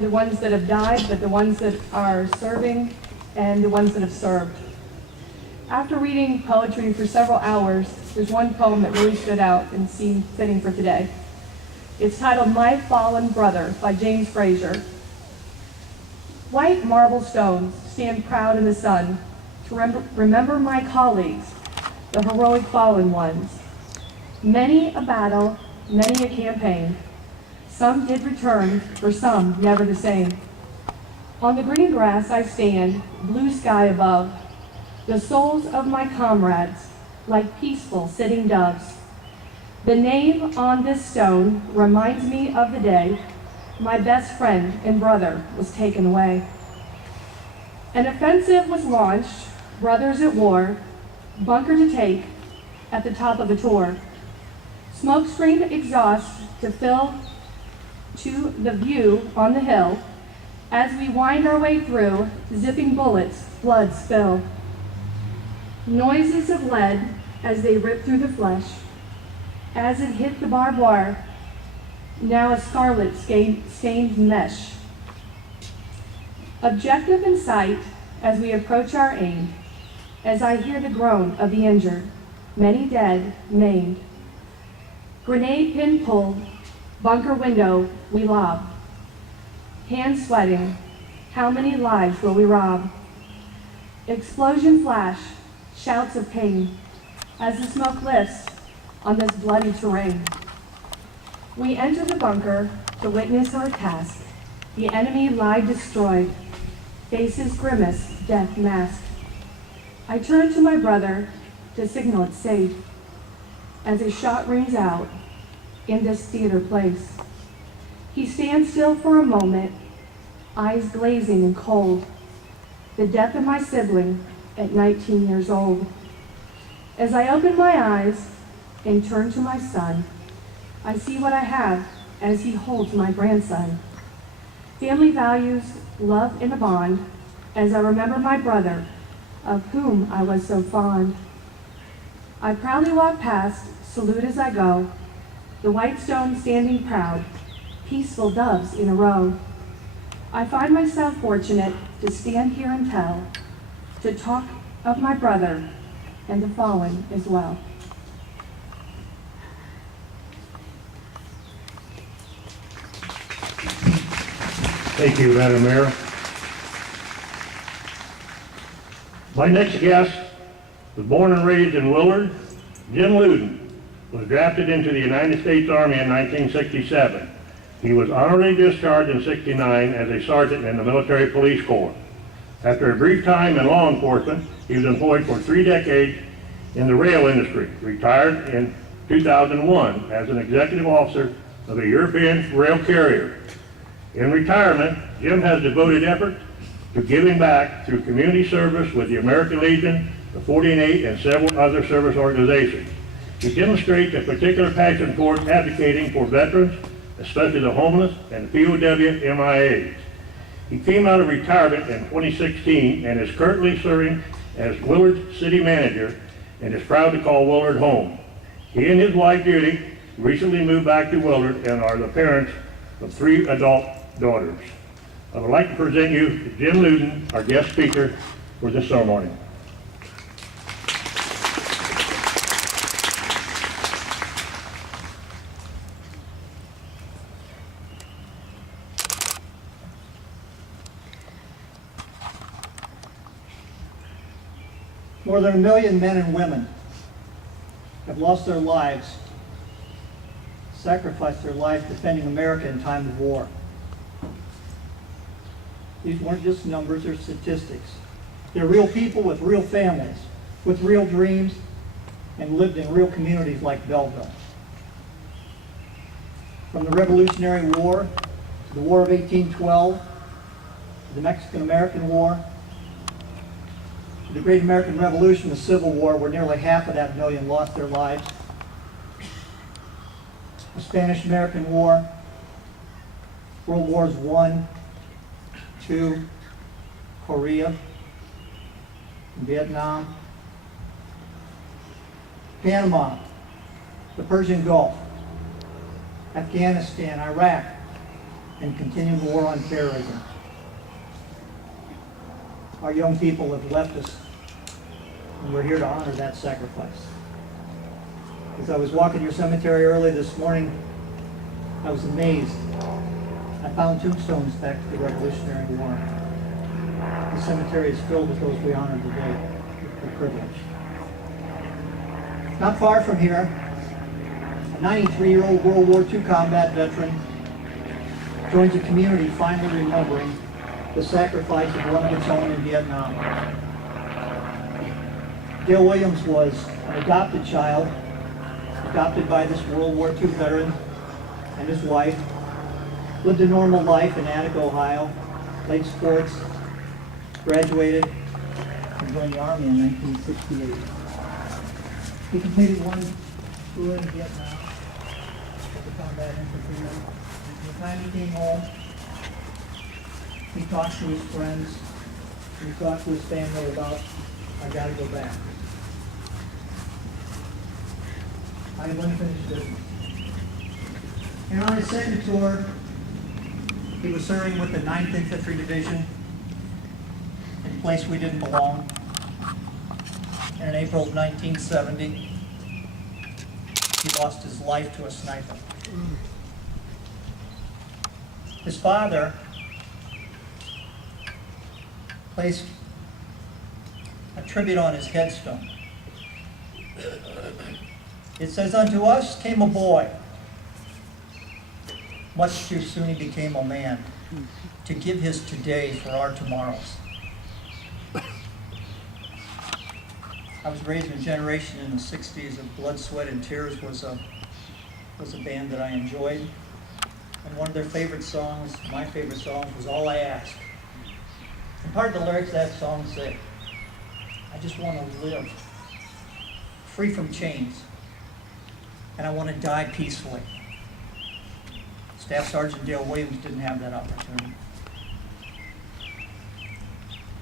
the ones that have died, but the ones that are serving and the ones that have served. After reading poetry for several hours, there's one poem that really stood out and seemed fitting for today. It's titled My Fallen Brother by James Frazier. White marble stones stand proud in the sun to remember my colleagues, the heroic fallen ones. Many a battle, many a campaign. Some did return, for some never the same. On the green grass I stand, blue sky above, the souls of my comrades, like peaceful sitting doves. The name on this stone reminds me of the day my best friend and brother was taken away. An offensive was launched, brothers at war, bunker to take, at the top of the tour. Smoke screen exhaust to fill to the view on the hill. As we wind our way through, zipping bullets, blood spill. Noises of lead as they rip through the flesh. As it hit the barbed wire, now a scarlet stained mesh. Objective in sight as we approach our aim, as I hear the groan of the injured, many dead, maimed. Grenade pin pulled, bunker window we lob. Hands sweating, how many lives will we rob? Explosion flash, shouts of pain, as the smoke lifts on this bloody terrain. We enter the bunker to witness our task. The enemy lie destroyed, faces grimace, death masked. I turn to my brother to signal it's safe, as a shot rings out in this theater place. He stands still for a moment, eyes glazing and cold. The death of my sibling at 19 years old. As I open my eyes and turn to my son, I see what I have as he holds my grandson. Family values, love, and a bond, as I remember my brother, of whom I was so fond. I proudly walk past, salute as I go, the white stone standing proud, peaceful doves in a row. I find myself fortunate to stand here and tell, to talk of my brother and the fallen as well. Thank you, Madam Mayor. My next guest was born and raised in Willard. Jim Loudon was drafted into the United States Army in 1967. He was honorably discharged in '69 as a sergeant in the Military Police Corps. After a brief time in law enforcement, he was employed for 3 decades in the rail industry, retired in 2001 as an executive officer of a European rail carrier. In retirement, Jim has devoted effort to giving back through community service with the American Legion, the 14-8, and several other service organizations. He demonstrates a particular passion for advocating for veterans, especially the homeless and POW MIAs. He came out of retirement in 2016 and is currently serving as Willard City Manager and is proud to call Willard home. He and his wife Judy recently moved back to Willard and are the parents of 3 adult daughters. I would like to present you Jim Loudon, our guest speaker for this ceremony. More than 1 million men and women have lost their lives, sacrificed their lives defending America in time of war. These weren't just numbers or statistics. They're real people with real families, with real dreams, and lived in real communities like Belleville. From the Revolutionary War to the War of 1812, to the Mexican-American War, the Great American Revolution, the Civil War, where nearly half of that million lost their lives. The Spanish-American War, World Wars I, II, Korea, Vietnam, Panama, the Persian Gulf, Afghanistan, Iraq, and continue the war on terrorism. Our young people have left us, and we're here to honor that sacrifice. As I was walking your cemetery early this morning, I was amazed. I found tombstones back to the Revolutionary War. The cemetery is filled with those we honor today, with the privilege. Not far from here, a 93-year-old World War II combat veteran joins a community finally remembering the sacrifice of one of its own in Vietnam. Dale Williams was an adopted child, adopted by this World War II veteran and his wife, lived a normal life in Attica, Ohio, played sports, graduated, and joined the Army in 1968. He completed one tour in Vietnam as a combat infantryman. By the time he came home, he talked to his friends, he talked to his family about, I gotta go back. I'm unfinished business. And on his second tour, he was serving with the 9th Infantry Division in a place we didn't belong. And in April of 1970, he lost his life to a sniper. His father placed a tribute on his headstone. It says, "Unto us came a boy. Much too soon he became a man, to give his today for our tomorrows." I was raised in a generation in the 60s of Blood, Sweat, and Tears was a band that I enjoyed. And one of their favorite songs, my favorite songs, was All I Ask. And part of the lyrics of that song say, I just want to live free from chains, and I want to die peacefully. Staff Sergeant Dale Williams didn't have that opportunity.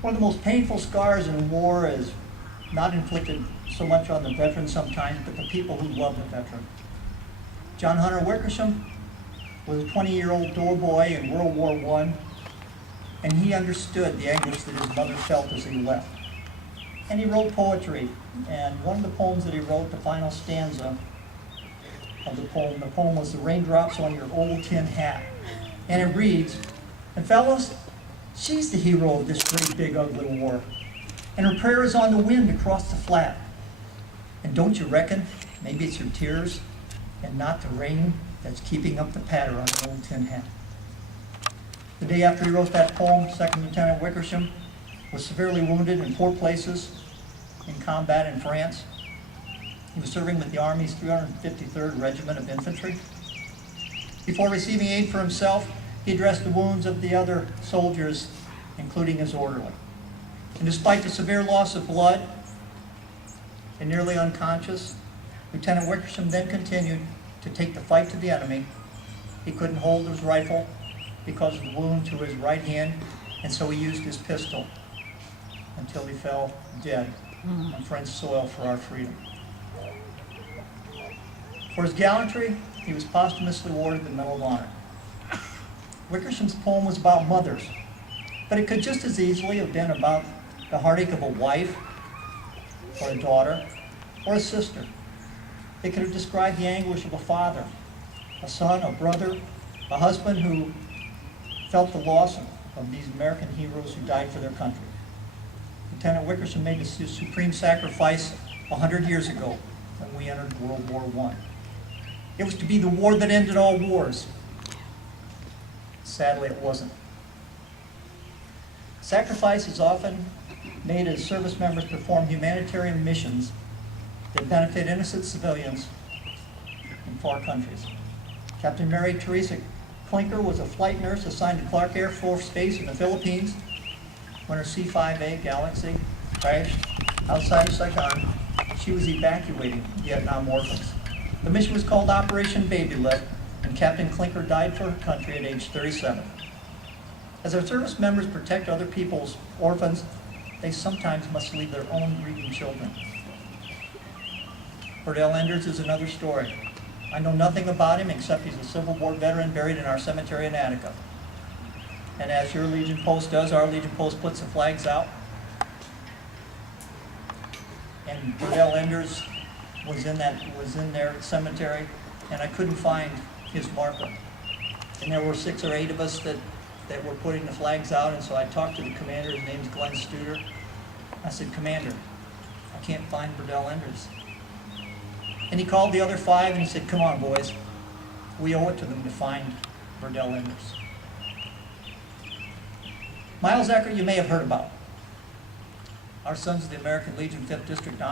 One of the most painful scars in war is not inflicted so much on the veteran sometimes, but the people who love the veteran. John Hunter Wickersham was a 20-year-old doughboy in World War I, and he understood the anguish that his mother felt as he left. And he wrote poetry, and one of the poems that he wrote, the final stanza of the poem was "The Raindrops on Your Old Tin Hat." And it reads, "And fellows, she's the hero of this great big ugly war, and her prayer is on the wind across the flat. And don't you reckon maybe it's her tears and not the rain that's keeping up the patter on her old tin hat?" The day after he wrote that poem, Second Lieutenant Wickersham was severely wounded in 4 places in combat in France. He was serving with the Army's 353rd Regiment of Infantry. Before receiving aid for himself, he addressed the wounds of the other soldiers, including his orderly. And despite the severe loss of blood and nearly unconscious, Lieutenant Wickersham then continued to take the fight to the enemy. He couldn't hold his rifle because of the wound to his right hand, and so he used his pistol until he fell dead on French soil for our freedom. For his gallantry, he was posthumously awarded the Medal of Honor. Wickersham's poem was about mothers, but it could just as easily have been about the heartache of a wife, or a daughter, or a sister. It could have described the anguish of a father, a son, a brother, a husband who felt the loss of these American heroes who died for their country. Lieutenant Wickersham made the supreme sacrifice 100 years ago when we entered World War I. It was to be the war that ended all wars. Sadly, it wasn't. Sacrifice is often made as service members perform humanitarian missions that benefit innocent civilians in far countries. Captain Mary Teresa Klinker was a flight nurse assigned to Clark Air Force Base in the Philippines when her C-5A Galaxy crashed outside of Saigon. She was evacuating Vietnam orphans. The mission was called Operation Baby Lift, and Captain Klinker died for her country at age 37. As our service members protect other people's orphans, they sometimes must leave their own grieving children. Cordell Enders is another story. I know nothing about him except he's a Civil War veteran buried in our cemetery in Attica. And as your Legion Post does, our Legion Post puts the flags out. And Burdell Enders was in their cemetery, and I couldn't find his marker. And there were 6 or 8 of us that were putting the flags out, and so I talked to the commander, his name's Glenn Studer. I said, Commander, I can't find Burdell Enders. And he called the other 5 and he said, come on boys, we owe it to them to find Burdell Enders. Miles Eckert you may have heard about. Our Sons of the American Legion 5th District Honor.